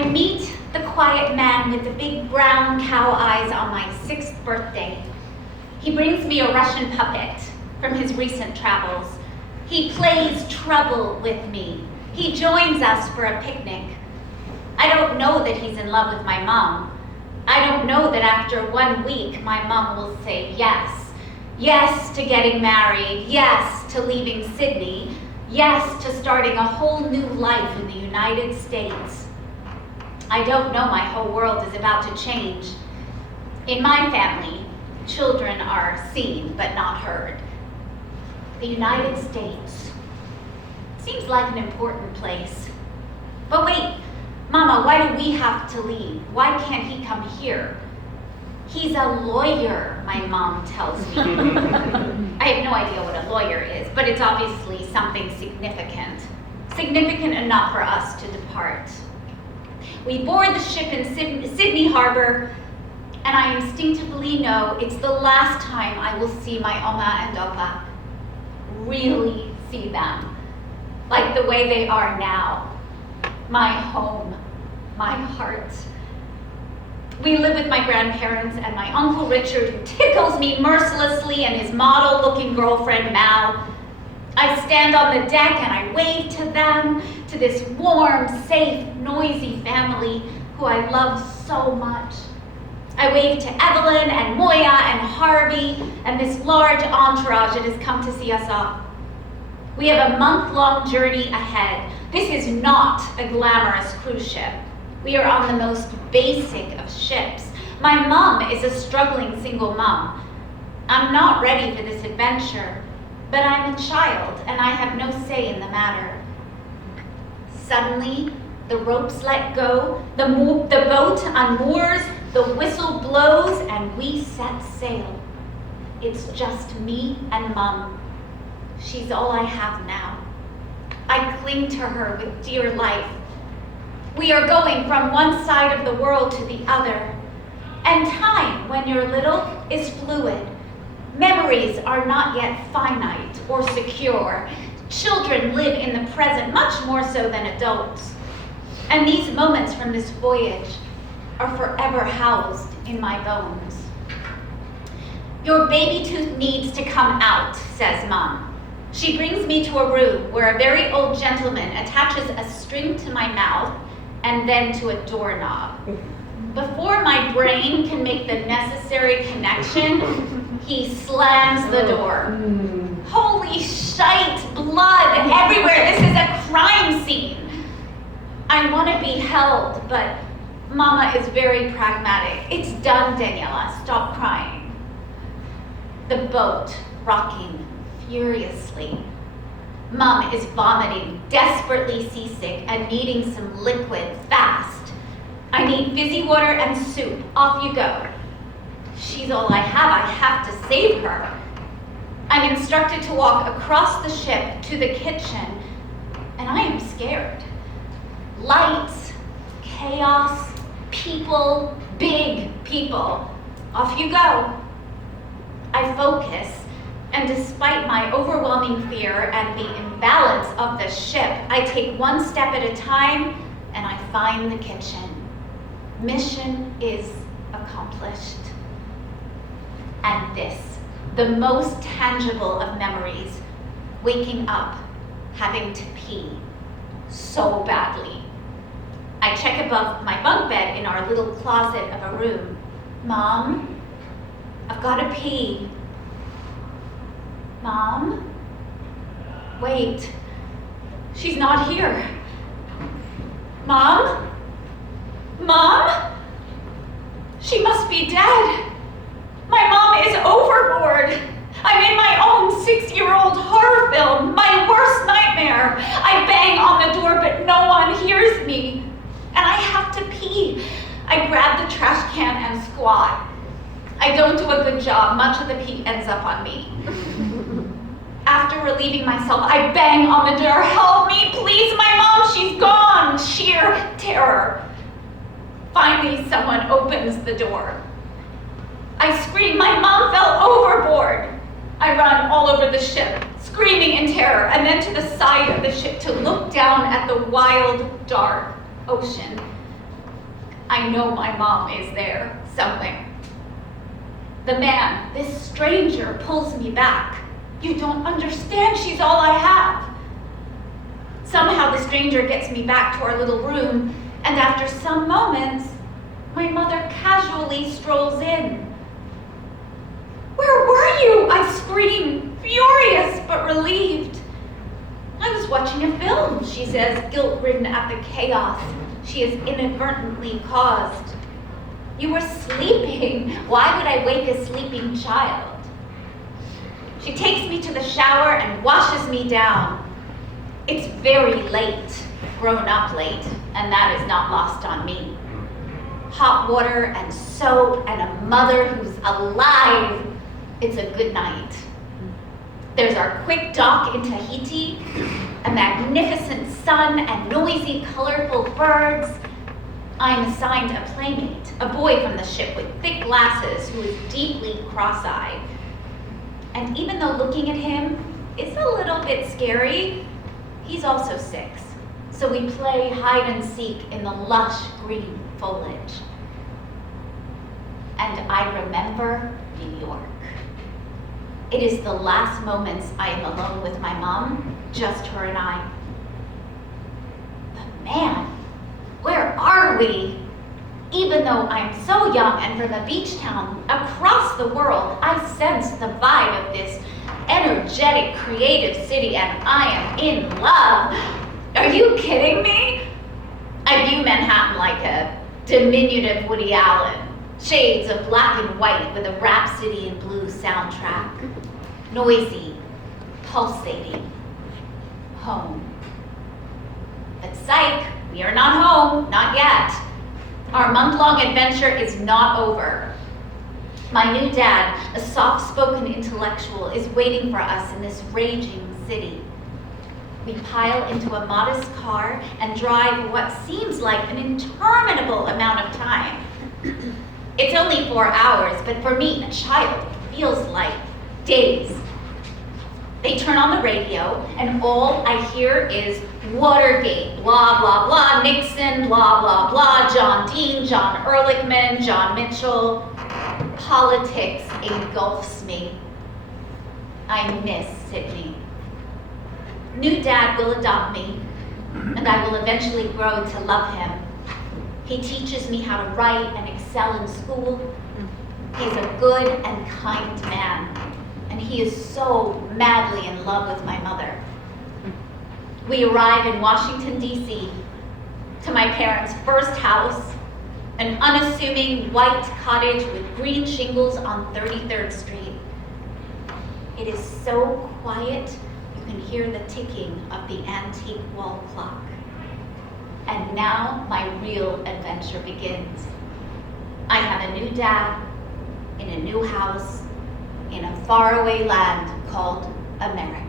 I meet the quiet man with the big brown cow eyes on my 6th birthday. He brings me a Russian puppet from his recent travels. He plays trouble with me. He joins us for a picnic. I don't know that he's in love with my mom. I don't know that after 1 week my mom will say yes. Yes to getting married, yes to leaving Sydney, yes to starting a whole new life in the United States. I don't know my whole world is about to change. In my family, children are seen but not heard. The United States seems like an important place. But wait, Mama, why do we have to leave? Why can't he come here? He's a lawyer, my mom tells me. I have no idea what a lawyer is, but it's obviously something significant. Significant enough for us to depart. We board the ship in Sydney Harbor, and I instinctively know it's the last time I will see my Oma and Opa. Really see them, like the way they are now. My home, my heart. We live with my grandparents and my Uncle Richard, who tickles me mercilessly, and his model-looking girlfriend, Mal. I stand on the deck and I wave to them, to this warm, safe, noisy family who I love so much. I wave to Evelyn and Moya and Harvey and this large entourage that has come to see us off. We have a month-long journey ahead. This is not a glamorous cruise ship. We are on the most basic of ships. My mom is a struggling single mom. I'm not ready for this adventure, but I'm a child and I have no say in the matter. Suddenly, the ropes let go, the boat unmoors, the whistle blows, and we set sail. It's just me and Mom. She's all I have now. I cling to her with dear life. We are going from one side of the world to the other. And time, when you're little, is fluid. Memories are not yet finite or secure. Children live in the present much more so than adults. And these moments from this voyage are forever housed in my bones. Your baby tooth needs to come out, says Mom. She brings me to a room where a very old gentleman attaches a string to my mouth and then to a doorknob. Before my brain can make the necessary connection, he slams the door. Holy shite, blood everywhere. This is a crime scene. I want to be held, but Mama is very pragmatic. It's done, Daniela. Stop crying. The boat rocking furiously. Mom is vomiting, desperately seasick, and needing some liquid fast. I need fizzy water and soup. Off you go. She's all I have to save her. I'm instructed to walk across the ship to the kitchen, and I am scared. Lights, chaos, people, big people. Off you go. I focus, and despite my overwhelming fear and the imbalance of the ship, I take one step at a time, and I find the kitchen. Mission is accomplished. And this, the most tangible of memories, waking up, having to pee so badly. I check above my bunk bed in our little closet of a room. Mom, I've got to pee. Mom? Wait, she's not here. Mom? Mom? She must be dead. My mom is overboard. I'm in my own 6-year-old horror film, my worst nightmare. I bang on the door, but no one hears me. And I have to pee. I grab the trash can and squat. I don't do a good job. Much of the pee ends up on me. After relieving myself, I bang on the door. Help me, please, my mom, she's gone. Sheer terror. Finally, someone opens the door. I scream, my mom fell overboard. I run all over the ship, screaming in terror, and then to the side of the ship to look down at the wild, dark ocean. I know my mom is there somewhere. The man, this stranger, pulls me back. You don't understand, she's all I have. Somehow the stranger gets me back to our little room, and after some moments, my mother casually strolls in. Where were you? I scream, furious but relieved. I was watching a film, she says, guilt-ridden at the chaos she has inadvertently caused. You were sleeping. Why would I wake a sleeping child? She takes me to the shower and washes me down. It's very late, grown up late, and that is not lost on me. Hot water and soap and a mother who's alive. It's a good night. There's our quick dock in Tahiti, a magnificent sun and noisy, colorful birds. I'm assigned a playmate, a boy from the ship with thick glasses who is deeply cross-eyed. And even though looking at him is a little bit scary, he's also 6. So we play hide and seek in the lush green foliage. And I remember New York. It is the last moments I am alone with my mom, just her and I. But man, where are we? Even though I'm so young and from a beach town across the world, I sense the vibe of this energetic, creative city, and I am in love. Are you kidding me? I view Manhattan like a diminutive Woody Allen, shades of black and white with a Rhapsody in Blue soundtrack. Noisy, pulsating, home. But psych, we are not home, not yet. Our month-long adventure is not over. My new dad, a soft-spoken intellectual, is waiting for us in this raging city. We pile into a modest car and drive what seems like an interminable amount of time. It's only 4 hours, but for me, a child, feels like days. They turn on the radio, and all I hear is Watergate, blah, blah, blah, Nixon, blah, blah, blah, John Dean, John Ehrlichman, John Mitchell. Politics engulfs me. I miss Sydney. New dad will adopt me, and I will eventually grow to love him. He teaches me how to write and excel in school. He's a good and kind man, and he is so madly in love with my mother. We arrive in Washington, D.C., to my parents' first house, an unassuming white cottage with green shingles on 33rd Street. It is so quiet, you can hear the ticking of the antique wall clock. And now my real adventure begins. I have a new dad, in a new house, in a faraway land called America.